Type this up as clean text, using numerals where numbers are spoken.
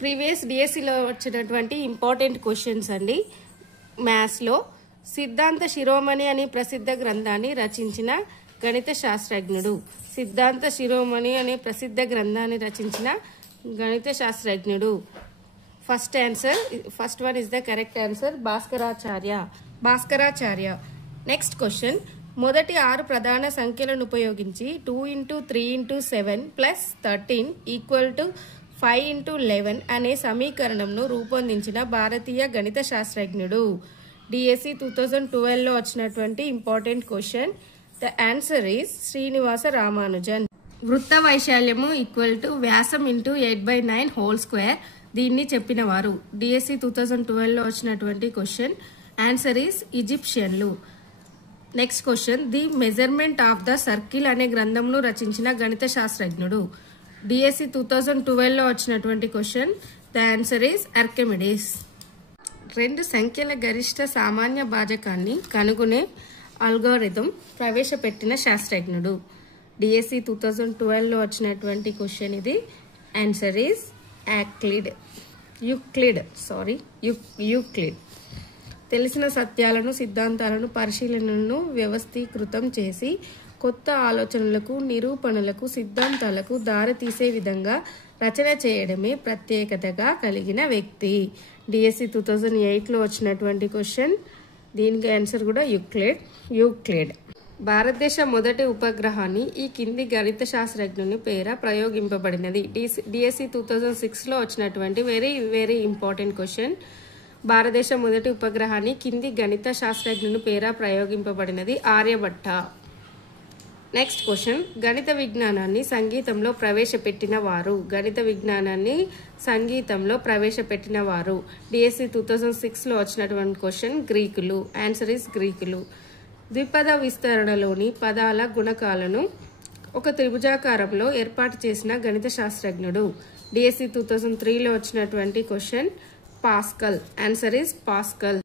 Previous డిఎస్సిలో వచ్చినటువంటి important questions అండి. మ్యాథ్స్లో సిద్ధాంత శిరోమణి అని ప్రసిద్ధ గ్రంథాన్ని రచించిన గణిత శాస్త్రజ్ఞుడు. సిద్ధాంత శిరోమణి అనే ప్రసిద్ధ గ్రంథాన్ని రచించిన గణిత శాస్త్రజ్ఞుడు. First one is the correct answer, Bhaskaracharya. Next question, మొదటి 6 ప్రధాన సంఖ్యలను ఉపయోగించి 2 × 3 × 7 + 13 = 5 × 11 అనే సమీకరణంను రూపొందించిన భారతీయ గణిత శాస్త్రజ్ఞుడు. డిఎస్సి 2012లో వచ్చినటువంటి important question. The answer is Srinivasa Ramanujan. వృత్త వైశాల్యము = వ్యాసం × 8/9 హోల్ స్క్వేర్. దీన్ని చెప్పిన వారు. డిఎస్సి 2012లో వచ్చినటువంటి క్వశ్చన్. ఆన్సర్ ఈస్ ఈజిప్షియన్లు. Next question, the measurement of the circle అనే గ్రంథంను రచించిన గణిత శాస్త్రజ్ఞుడు. డిఎస్సి 2012లో వచ్చినటువంటి question. The answer is Archimedes. 2 సంఖ్యల గరిష్ట సామాన్య భాజకాన్ని కనుగొనే అల్గోరిథం ప్రవేశపెట్టిన శాస్త్రజ్ఞుడు. డిఎస్సి 2012లో వచ్చినటువంటి క్వశ్చన్ ఇది. Answer is Euclid. తెలిసిన సత్యాలను, సిద్ధాంతాలను, పరిశీలనలను వ్యవస్థీకృతం చేసి కొత్త ఆలోచనలకు, నిరూపణలకు, సిద్ధాంతాలకు దారితీసే విధంగా రచన చేయడమే ప్రత్యేకతగా కలిగిన వ్యక్తి. డిఎస్సి 2008లో వచ్చినటువంటి క్వశ్చన్. దీనికి ఆన్సర్ కూడా యూక్లిడ్. భారతదేశ మొదటి ఉపగ్రహాన్ని ఈ కింది గణిత శాస్త్రజ్ఞుని పేర ప్రయోగింపబడినది. డిఎస్సి 2006లో వచ్చినటువంటి వెరీ ఇంపార్టెంట్ క్వశ్చన్. భారతదేశ మొదటి ఉపగ్రహాన్ని కింది గణిత శాస్త్రజ్ఞుని పేర ప్రయోగింపబడినది. ఆర్యభట్ట. నెక్స్ట్ క్వశ్చన్, గణిత విజ్ఞానాన్ని సంగీతంలో ప్రవేశపెట్టిన వారు. డిఎస్సి 2006లో వచ్చినటువంటి క్వశ్చన్. గ్రీకులు. ఆన్సర్ ఈస్ గ్రీకులు. ద్విపద విస్తరణలోని పదాల గుణకాలను ఒక త్రిభుజాకారంలో ఏర్పాటు చేసిన గణిత శాస్త్రజ్ఞుడు. డిఎస్సి 2003లో వచ్చినటువంటి question. Pascal. Answer is pascal.